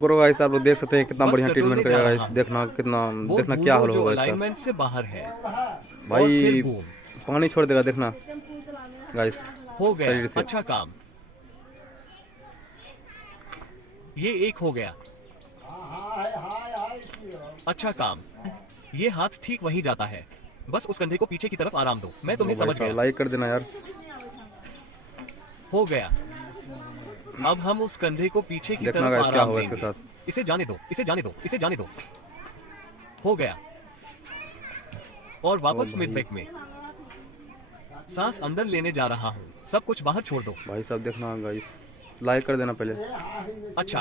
Bro guys आप लोग देख सकते हैं कितना बस बढ़िया टटोलने ट्रीटमेंट जा करेगा रहा गाइस। हूँ। देखना कितना वो देखना क्या ढूंढो हाल जो होगा इसका। अलाइनमेंट से बाहर है और फिर भाई बूम। पानी छोड़ देगा देखना गाइस हो गया, शरीर से। अच्छा काम। ये एक हो गया, अच्छा काम। ये हाथ ठीक वहीं जाता है, बस उस कंधे को पीछे की तरफ आराम दो। मैं तुम्हें तो भाई समझ साहब गया। लाइक कर देना यार। हो गया, अब हम उस कंधे को पीछे की देखना तरफ गाइस क्या आराम होगा इसके देंगे। साथ। इसे जाने दो, इसे जाने दो, इसे जाने दो। हो गया, और ओ वापस मिड भाई बैक में। सांस अंदर लेने जा रहा हूँ, सब कुछ बाहर छोड़ दो। भाई साहब देखना गाइस लाइक कर देना पहले। अच्छा,